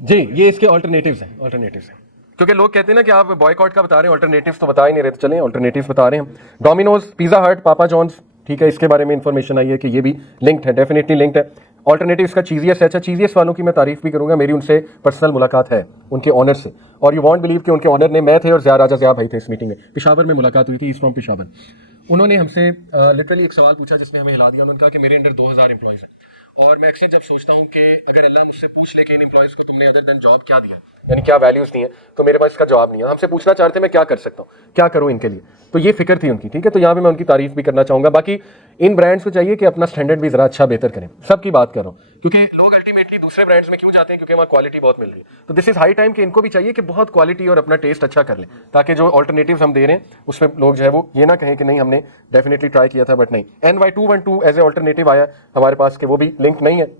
जी, ये इसके ऑल्टरनेटिव्स हैं। क्योंकि लोग कहते हैं ना कि आप बॉयकॉट का बता रहे हैं, ऑल्टरनेटिव्स तो बता ही नहीं रहे, तो चलें ऑल्टरनेटिव्स बता रहे हैं हम। डोमिनोज, पिज़्ज़ा हट, पापा जॉन्स, ठीक है, इसके बारे में इंफॉर्मेशन आई है कि ये भी लिंक्ड है, डेफिनेटली लिंक्ड है। ऑल्टरनेटिव्स का चीज़ियस है। अच्छा, चीज़ियस वालों की मैं तारीफ भी करूंगा, मेरी उनसे पर्सनल मुलाकात है, उनके ऑनर से, और यू वॉन्ट बिलीव कि उनके ऑनर ने, मैं थे और ज़िया राजा ज़िया भाई थे इस मीटिंग में, पेशावर में मुलाकात हुई थी, इस फ्रॉम पेशावर। उन्होंने हमसे लिटरली एक सवाल पूछा जिसने हमें हिला दिया। उन्होंने कहा कि मेरे अंडर 2000 एम्प्लॉयज़ हैं, और मैं अक्सर जब सोचता हूँ कि अगर अल्लाह मुझसे पूछ ले कि इन एम्प्लॉयज़ को तुमने अदर देन जॉब क्या दिया, यानी क्या वैल्यूज़ दी हैं, तो मेरे पास इसका जवाब नहीं है। हमसे पूछना चाहते मैं क्या कर सकता हूँ, क्या करूँ इनके लिए, तो ये फिक्र थी उनकी, ठीक है। तो यहाँ पे मैं उनकी तारीफ भी करना चाहूँगा। बाकी इन ब्रांड्स को चाहिए कि अपना स्टैंडर्ड भी ज़रा अच्छा बेहतर करें, सबकी बात कर रहा हूँ, क्योंकि लोग अल्टीमेटली दूसरे ब्रांड्स में क्यों जाते हैं, क्योंकि वहाँ क्वालिटी बहुत मिल रही है। तो दिस इज हाई टाइम कि इनको भी चाहिए कि बहुत क्वालिटी और अपना टेस्ट अच्छा कर लें, ताकि जो ऑल्टरनेटिव्स हम दे रहे हैं उसमें लोग जो है वो ये ना कहें कि नहीं हमने डेफिनेटली ट्राई किया था बट नहीं। NY212 एज ए ऑल्टरनेटिव आया हमारे पास कि वो भी लिंक नहीं है,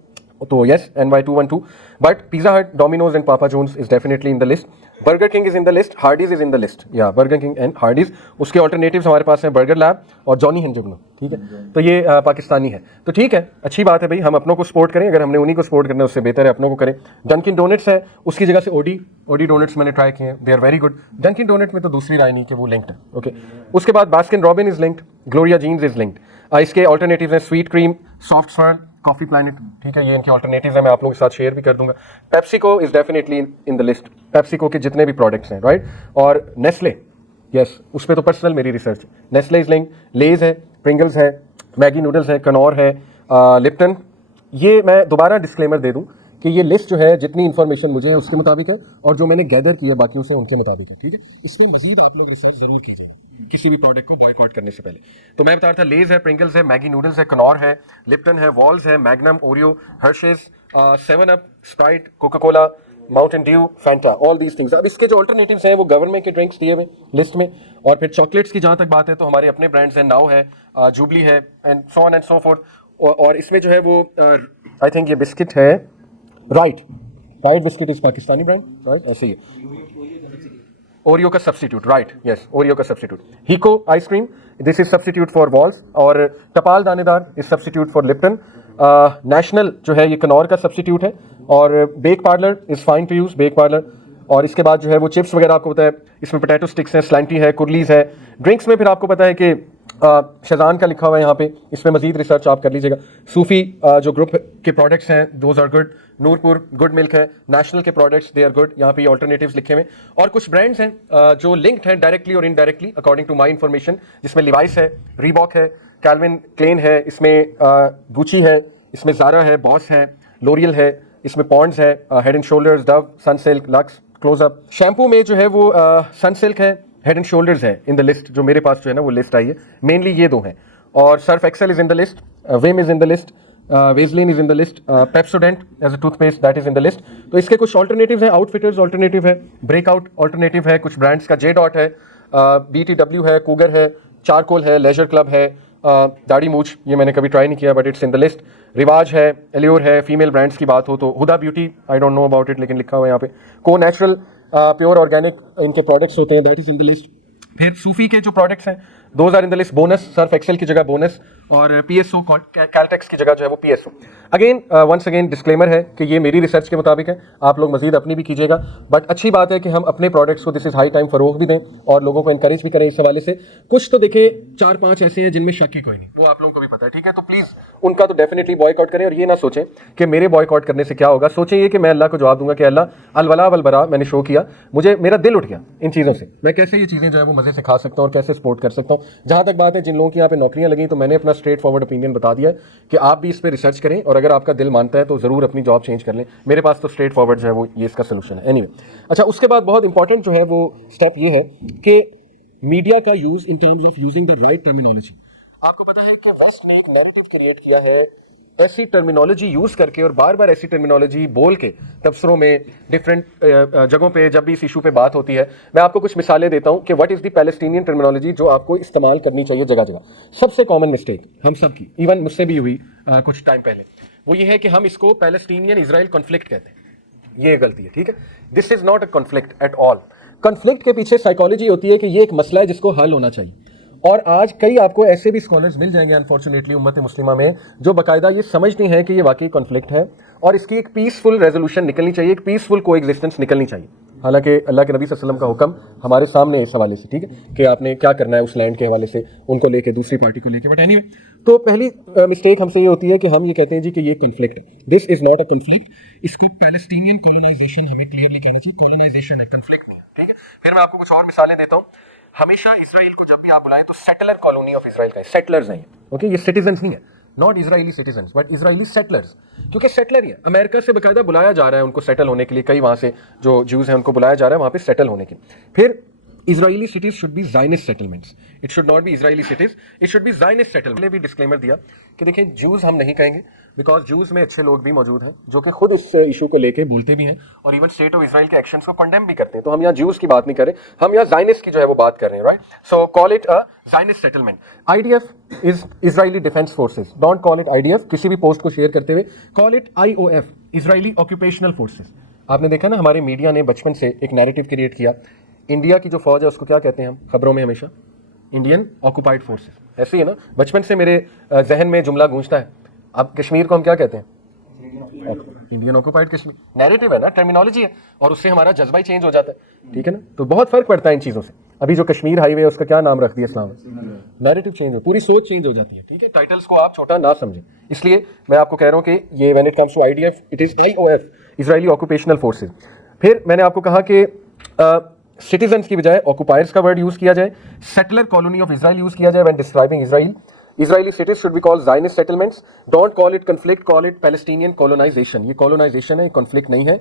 तो yes NY212, but Pizza Hut, Domino's and Papa John's is definitely in the list. Burger King is in the list, Hardee's is in the list, या बर्गर किंग एंड हार्डीज। उसके ऑल्टरनेटिव्स हमारे पास हैं Burger Lab और Johnny हिंजुगनो, ठीक है। तो ये पाकिस्तानी है, तो ठीक है, अच्छी बात है भाई, हम अपनों को सपोर्ट करें, अगर हमने उन्हीं को सपोर्ट करना है उससे बेहतर है अपनों को करें। डंकिन डोनट्स है, उसकी जगह से ओडी डोनट्स मैंने ट्राई किए हैं, they are very good. Dunkin Donut में तो दूसरी राय नहीं कि वो लिंक्ड है, ओके। उसके बाद Baskin Robbin is linked, Gloria Jeans is linked. इसके ऑल्टरनेटिव्स हैं Sweet Cream, Soft Swirl, Coffee Planet, ठीक है, ये इनके ऑल्टरनेटिव्स हैं, मैं आप लोगों के साथ शेयर भी कर दूंगा। PepsiCo is definitely in the list, PepsiCo के जितने भी प्रोडक्ट्स हैं, राइट। और नेस्ले, यस, उस पर तो पर्सनल मेरी रिसर्च है। नेस्ले इज लिंक, लेज है, प्रिंगल्स है, मैगी नूडल्स है, कनौर है, लिप्टन। ये मैं दोबारा डिस्क्लेमर दे दूं कि ये लिस्ट जो है जितनी इन्फॉर्मेशन मुझे है उसके मुताबिक है, और जो मैंने गैदर की है बाकियों से उनके मुताबिक है, ठीक है। इसमें मजीद आप लोग रिसर्च जरूर कीजिए किसी भी प्रोडक्ट को बॉयकॉट करने से पहले। तो मैं बता रहा था, लेज है, प्रिंगल्स है, मैगी नूडल्स है, कनौर है, लिप्टन है, वॉल्स है, Magnum, Oreo, Hershey's, 7 up, Sprite, Coca Cola, Mountain Dew, Fanta, all these things. अब इसके जो ऑल्टरनेटिव्स हैं वो गवर्नमेंट के ड्रिंक्स दिए हुए लिस्ट में। और फिर चॉकलेट्स की जहाँ तक बात है तो हमारे अपने ब्रांड्स हैं, नाउ है, जुबली है, and so on and so fourth. और इसमें जो है वो आई थिंक ये बिस्किट है, right biscuit is Pakistani brand, right, ऐसे ही ओरियो का सब्स्टिट्यूट, राइट, यस, ओरियो का substitute. हीको ice cream, this is substitute for walls. और टपाल दानेदार is substitute for Lipton. National जो है ये कनौर का सब्स्टिट्यूट है। और bake parlour is fine to use, bake parlour. और इसके बाद जो है वो चिप्स वगैरह आपको पता है, इसमें पोटैटो स्टिक्स हैं, स्लैंटी है, कुरलीज है। ड्रिंक्स में फिर आपको पता है कि शजान का लिखा हुआ है यहाँ पे, इसमें मजीद रिसर्च आप कर लीजिएगा। सूफी जो ग्रुप के प्रोडक्ट्स हैं, those are good. Nurpur good milk है, नेशनल के प्रोडक्ट्स दे आर गुड, यहाँ पे ऑल्टरनेटिव्स लिखे हुए। और कुछ ब्रांड्स हैं जो लिंक्ड हैं डायरेक्टली और indirectly according to my information, जिसमें लिवाइस है, रीबॉक है, कैल्विन क्लेन है, इसमें गुची है, इसमें ज़ारा है, बॉस है, लोरियल है, इसमें पॉन्ड्स है, Head and Shoulders, Dove, Sunsilk, Lux, Closeup. Shampoo में जो है वो सनसिल्क है, हेड एंड शोल्डर्स है इन द लिस्ट, जो मेरे पास जो है ना वो लिस्ट आई है, मेनली ये दो हैं। और Surf Excel is in the list, Vim is in the list, Vaseline is in the list, Pepsodent as a toothpaste that is in the list. तो इसके कुछ ऑल्टरनेटिव हैं, आउटफिटर्स ऑल्टरनेटिव है, ब्रेकआउट ऑल्टरनेटिव है, कुछ ब्रांड्स का J.Dot है, BTW है, कूगर है, चारकोल है, लेजर क्लब है, दाढ़ी मूछ, ये मैंने कभी ट्राई नहीं किया but it's in the list. रिवाज है, एलियोर है। फीमेल ब्रांड्स की बात हो तो Huda Beauty, I don't know about it, लेकिन लिखा हुआ है यहाँ पे। को नेचुरल प्योर ऑर्गेनिक इनके प्रोडक्ट्स होते हैं, that is in the list. फिर सूफी के जो प्रोडक्ट्स हैं those are in the list. Bonus, Surf Excel की जगह बोनस, और PSO कैलटेक्स की जगह जो है वो PSO। Again once again disclaimer है कि ये मेरी रिसर्च के मुताबिक है, आप लोग मजीद अपनी भी कीजिएगा, बट अच्छी बात है कि हम अपने प्रोडक्ट्स को दिस इज हाई टाइम फरोग भी दें और लोगों को इंकरेज भी करें इस हवाले से। कुछ तो देखिए 4-5 ऐसे हैं जिनमें शक ही कोई नहीं, वो आप लोगों को भी पता है, ठीक है। तो प्लीज़ उनका तो डेफिनेटली बॉयकॉट करें, और ये ना सोचें कि मेरे बॉयकॉट करने से क्या होगा। सोचें ये कि मैं अल्लाह को जवाब दूंगा कि अल्लाह अल-वला वल-बरा मैंने शो किया, मुझे मेरा दिल उठ गया इन चीज़ों से, मैं कैसे ये चीज़ें जो है वो मज़े से खा सकता हूँ और कैसे सपोर्ट कर सकता हूँ। जहाँ तक बात है जिन लोगों की यहाँ पे नौकरियाँ लगी, तो मैंने अपना स्ट्रेट फॉरवर्ड ओपिनियन बता दिया है कि आप भी इस पर रिसर्च करें, और अगर आपका दिल मानता है तो ज़रूर अपनी जॉब चेंज कर लें। मेरे पास तो स्ट्रेट फॉरवर्ड जो है वो ये इसका सोल्यूशन है। एनीवे, अच्छा, उसके बाद बहुत इंपॉर्टेंट जो है वो स्टेप ये है कि मीडिया का use in terms of using the right terminology. आपको पता है कि वेस्ट ने एक नैरेटिव क्रिएट किया है ऐसी टर्मिनोलॉजी यूज करके, और बार बार ऐसी टर्मिनोलॉजी बोल के तबसरों में, डिफरेंट जगहों पे जब भी इस इशू पे बात होती है। मैं आपको कुछ मिसालें देता हूं कि what is the Palestinian terminology जो आपको इस्तेमाल करनी चाहिए जगह जगह। सबसे कॉमन मिस्टेक हम सब की, इवन मुझसे भी हुई कुछ टाइम पहले, वो ये है कि हम इसको पैलेस्टीनियन इजराइल कॉन्फ्लिक्ट कहते हैं। ये गलती है, ठीक है। This is not a conflict at all. Conflict के पीछे साइकोलॉजी होती है कि ये एक मसला है जिसको हल होना चाहिए। और आज कई आपको ऐसे भी स्कॉलर्स मिल जाएंगे अनफॉर्चुनेटली उम्मत मुस्लिमा में, जो बाकायदा ये समझते हैं कि ये वाकई कॉन्फ्लिक्ट है और इसकी एक पीसफुल रेजोल्यूशन निकलनी चाहिए, एक पीसफुल कोएग्जिस्टेंस निकलनी चाहिए। हालांकि अल्लाह के नबी सल्लल्लाहु अलैहि वसल्लम का हुक्म हमारे सामने है इस हवाले से, ठीक है, कि आपने क्या करना है उस लैंड के हवाले से, उनको लेके दूसरी पार्टी को लेके। बट एनीवे, तो पहली मिस्टेक हमसे ये होती है कि हम ये कहते हैं जी कि ये कन्फ्लिक्ट है, this is not a conflict, इसको पैलेस्टीनियन कॉलोनाइजेशन हमें क्लियरली कहना चाहिए, कॉलोनाइजेशन है, कन्फ्लिक्ट, ठीक है। फिर मैं आपको कुछ और मिसालें देता हूँ। हमेशा इसराइल को जब भी आप बुलाएं तो सेटलर कॉलोनी ऑफ इसराइल का, सेटलर्स हैं, ओके, ये सिटीजन्स नहीं है, not Israeli citizens but Israeli settlers, क्योंकि सेटलर ही है। अमेरिका से बाकायदा बुलाया जा रहा है उनको सेटल होने के लिए, कई वहाँ से जो ज्यूज हैं उनको बुलाया जा रहा है वहाँ पे सेटल होने के लिए। फिर Israeli cities should be Zionist settlements, it should not be Israeli cities, it should be Zionist settlement. पहले भी डिस्क्लेमर दिया कि देखिए ज्यूज हम नहीं कहेंगे, बिकॉज ज्यूज में अच्छे लोग भी मौजूद हैं जो कि खुद इस इशू को लेके बोलते भी हैं और इवन स्टेट ऑफ इसराइल के एक्शंस को कंडेम भी करते हैं। तो हम यहाँ ज्यूज की बात नहीं कर रहे, हम यहाँ ज़ायनिस्ट की जो है वो बात कर रहे हैं, right. So call it a Zionist settlement. IDF is Israeli defence forces, don't call it IDF किसी भी पोस्ट को शेयर करते हुए, call it IOF, Israeli occupational forces. आपने देखा ना हमारे मीडिया ने बचपन से एक नैरेटिव क्रिएट किया, इंडिया की जो फौज है उसको क्या कहते हैं हम खबरों में हमेशा, इंडियन ऑक्यूपाइड फोर्सेस, ऐसे ही है ना, बचपन से मेरे जहन में जुमला गूंजता है। अब कश्मीर को हम क्या कहते हैं, इंडियन ऑक्यूपाइड कश्मीर, नैरेटिव है ना, टर्मिनोलॉजी है, और उससे हमारा जज्बा ही चेंज हो जाता है, ठीक है ना। तो बहुत फर्क पड़ता है इन चीज़ों से। अभी जो कश्मीर हाईवे है उसका क्या नाम रख दिया इस्लाम, नैरेटिव चेंज हो, पूरी सोच चेंज हो जाती है, ठीक है। टाइटल्स को आप छोटा ना समझें, इसलिए मैं आपको कह रहा हूँ कि ये when it comes to IDF it is IOF, Israeli occupational forces. फिर मैंने आपको कहा कि सिटीजन्स की बजाय ऑक्यूपायर्स का वर्ड यूज किया जाए, settler colony of Israel use किया जाए when describing Israel. Israeli cities should be called Zionist settlements. Don't call it conflict, call it Palestinian colonization. ये colonization है, conflict नहीं है।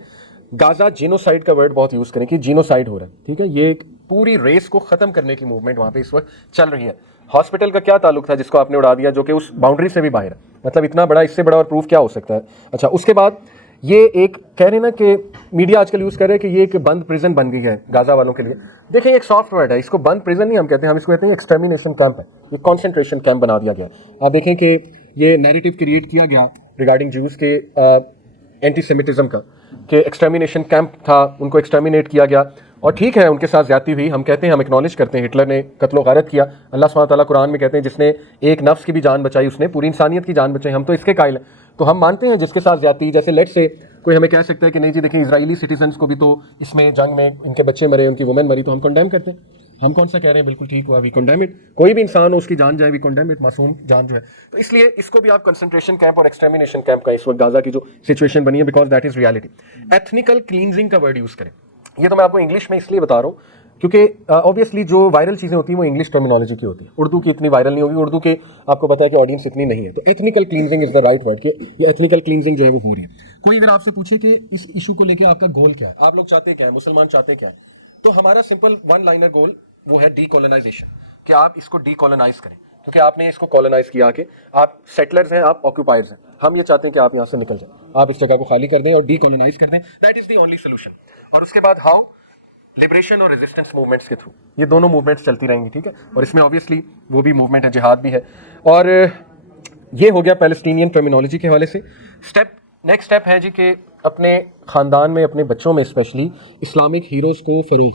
गाजा जीनोसाइड का वर्ड बहुत यूज करें कि जीनोसाइड हो रहा है, ठीक है। ये एक पूरी रेस को खत्म करने की मूवमेंट वहां पे इस वक्त चल रही है। हॉस्पिटल का क्या ताल्लुक था जिसको आपने उड़ा दिया, जो कि उस बाउंड्री से भी बाहर है, मतलब इतना बड़ा, इससे बड़ा और प्रूफ क्या हो सकता है। अच्छा, उसके बाद ये एक कह रहे हैं ना कि मीडिया आजकल यूज कर रहे हैं कि ये एक बंद प्रिजन बन गई है गाजा वालों के लिए। देखिए एक सॉफ्ट वर्ड है, इसको बंद प्रिजन नहीं हम कहते हैं, हम इसको कहते हैं एक्सटर्मिनेशन कैंप है, ये कॉन्सेंट्रेशन कैंप बना दिया गया। आप देखें कि ये नैरेटिव क्रिएट किया गया रिगार्डिंग ज्यूज के एंटी सेमिटिज्म का, कि एक्सटर्मिनेशन कैंप था, उनको एक्सटर्मिनेट किया गया, और ठीक है उनके साथ ज्यादती हुई, हम कहते हैं, हम एक्नॉलेज करते हैं, हिटलर ने कत्लो गारत किया। अल्लाह सुब्हानहू तआला कुरान में कहते हैं जिसने एक नफ्स की भी जान बचाई उसने पूरी इंसानियत की जान बचाई, हम तो इसके कायल हैं। तो हम मानते हैं जिसके साथ ज्यादती, जैसे लेट से कोई हमें कह सकता है कि नहीं जी देखिए इजरायली सिटीजन्स को भी तो इसमें जंग में इनके बच्चे मरे, उनकी वुमेन मरी, तो हम कंडेम करते हैं। हम कौन सा कह रहे हैं बिल्कुल ठीक हुआ, वी कंडेम इट, कोई भी इंसान हो उसकी जान जाए, वी कंडेम इट, मासूम जान जो है। तो इसलिए इसको भी आप कंसंट्रेशन कैंप और एक्सटर्मिनेशन कैंप का इस वक्त गाजा की जो सिचुएशन बनी है, because that is reality. Ethnical cleansing का वर्ड यूज करें, ये तो मैं आपको इंग्लिश में इसलिए बता रहा हूँ क्योंकि ऑब्वियसली जो वायरल चीज़ें होती हैं वो इंग्लिश टर्मिनोलॉजी की होती है, उर्दू की इतनी वायरल नहीं होगी, उर्दू के आपको पता है कि ऑडियंस इतनी नहीं है। तो ethnical cleansing is the right word, कि ये एथनिकल क्लींजिंग जो है वो हो रही है। कोई अगर आपसे पूछे कि इस इशू को लेकर आपका गोल क्या है, आप लोग चाहते क्या है, मुसलमान चाहते क्या है, तो हमारा सिंपल वन लाइनर गोल वो है डीकोलोनाइजेशन, कि आप इसको डीकोलोनाइज करें, क्योंकि आपने इसको कॉलोनाइज किया कि आप सेटलर्स हैं, आप ऑक्यूपायर्स हैं। हम ये चाहते हैं कि आप यहाँ से निकल जाएं, आप इस जगह को खाली कर दें और डीकोलोनाइज कर दें, that is the only solution. और उसके बाद हाउ, लिबरेशन और रेजिस्टेंस मूवमेंट्स के थ्रू, ये दोनों मूवमेंट्स चलती रहेंगी, ठीक है। और इसमें ऑब्वियसली वो भी मूवमेंट है, जिहाद भी है। और ये हो गया पैलेस्टीनियन टर्मिनोलॉजी के हवाले से। नेक्स्ट स्टेप है जी कि अपने ख़ानदान में, अपने बच्चों में स्पेशली इस्लामिक हीरोज़ को फरोग,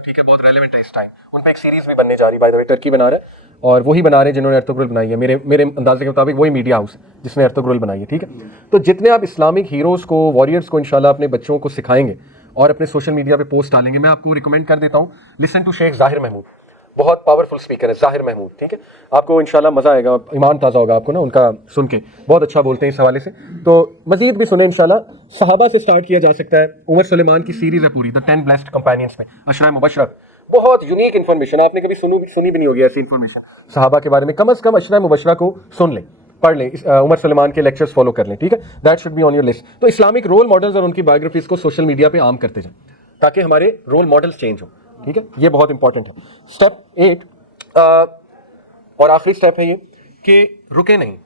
ठीक है, बहुत रेलेवेंट है इस टाइम। उन पर एक सीरीज भी बनने जा रही, बाय द वे टर्की बना रहा है, और वही बना रहे हैं जिन्होंने अर्तुगरुल बनाई है, मेरे अंदाजे के मुताबिक वही मीडिया हाउस जिसने अर्तुगरुल बनाई है, ठीक है। तो जितने आप इस्लामिक हीरोज़ को, वॉरियर्स को इंशाल्लाह अपने बच्चों को सिखाएंगे और अपने सोशल मीडिया पे पोस्ट डालेंगे, मैं आपको रिकमेंड कर देता हूँ, लिसन टू शेख ज़ाहिर महमूद, बहुत पावरफुल स्पीकर है ज़ाहिर महमूद, ठीक है। आपको इंशाल्लाह मज़ा आएगा, ईमान ताज़ा होगा आपको ना उनका सुन के, बहुत अच्छा बोलते हैं इस हवाले से। तो मज़ीद भी सुने इंशाल्लाह। सहाबा से स्टार्ट किया जा सकता है, उमर सुलेमान की सीरीज़ है पूरी, द 10 ब्लेस्ड कंपेनियंस में, अशरा मुबशरत, बहुत यूनिक इन्फॉर्मेशन, आपने कभी सुनी भी नहीं होगी ऐसी इन्फॉर्मेशन सहाबा के बारे में। कम से कम अशरा मुबशरा को सुन लें, पढ़ लें, उमर सलमान के लेक्चर्स फॉलो कर लें, ठीक है। That should be on your list. तो इस्लामिक रोल मॉडल्स और उनकी बायोग्राफीज को सोशल मीडिया पे आम करते जाएं ताकि हमारे रोल मॉडल्स चेंज हो, ठीक है। ये बहुत इंपॉर्टेंट है। स्टेप 8 और आखिरी स्टेप है ये कि रुके नहीं।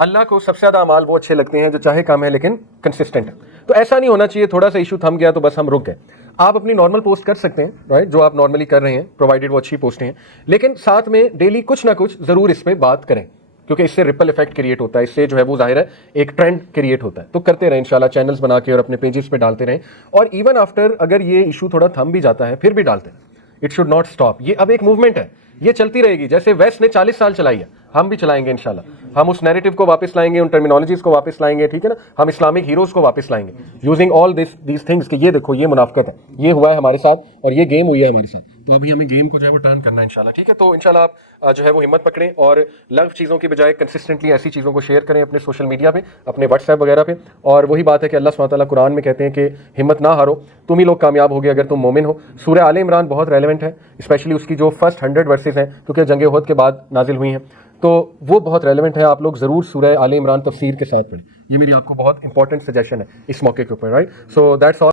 अल्लाह को सबसे ज़्यादा अमाल वो अच्छे लगते हैं जो चाहे कम है लेकिन कंसिस्टेंट है। तो ऐसा नहीं होना चाहिए थोड़ा सा इशू थम गया तो बस हम रुक गए। आप अपनी नॉर्मल पोस्ट कर सकते हैं, राइट, जो आप नॉर्मली कर रहे हैं, प्रोवाइडेड वो अच्छी पोस्टें हैं, लेकिन साथ में डेली कुछ ना कुछ ज़रूर इस पर बात करें, क्योंकि इससे रिपल इफेक्ट क्रिएट होता है, इससे जो है वो जाहिर है एक ट्रेंड क्रिएट होता है। तो करते रहें इंशाल्लाह, चैनल्स बना के और अपने पेजेस पे डालते रहें, और इवन आफ्टर अगर ये इशू थोड़ा थम भी जाता है फिर भी डालते हैं। It should not stop. ये अब एक मूवमेंट है, ये चलती रहेगी। जैसे वेस्ट ने 40 साल चलाई है, हम भी चलाएंगे इंशाल्लाह। हम उस नैरेटिव को वापस लाएंगे, उन टर्मिनोलॉजीज को वापस लाएंगे, ठीक है ना। हम इस्लामिक हीरोज को वापस लाएंगे यूजिंग ऑल दीज थिंग्स कि ये देखो ये मुनाफिकत है, ये हुआ है हमारे साथ और ये गेम हुई है हमारे साथ। तो अभी हमें गेम को जो है वो टर्न करना है इंशाल्लाह, ठीक है। तो इंशाल्लाह आप जो है वो हिम्मत पकड़ें और लव चीज़ों की बजाय कंसिस्टेंटली ऐसी चीज़ों को शेयर करें अपने सोशल मीडिया पे, अपने व्हाट्सएप वगैरह पे। और वही बात है कि अल्लाह सुब्हानहू व तआला कुरान में कहते हैं कि हिम्मत ना हारो, तुम ही लोग कामयाब होगे अगर तुम मोमिन हो। सूरह आले इमरान बहुत रेलेवेंट है, स्पेशली उसकी जो फर्स्ट 100 वर्सेस हैं, क्योंकि जंग उहद के बाद नाजिल हुई हैं, तो वो बहुत रेलेवेंट है। आप लोग ज़रूर सूरह आले इमरान तफसीर के साथ पढ़ें। ये मेरी आपको बहुत इंपॉर्टेंट सजेशन है इस मौके के ऊपर, राइट। So that's all.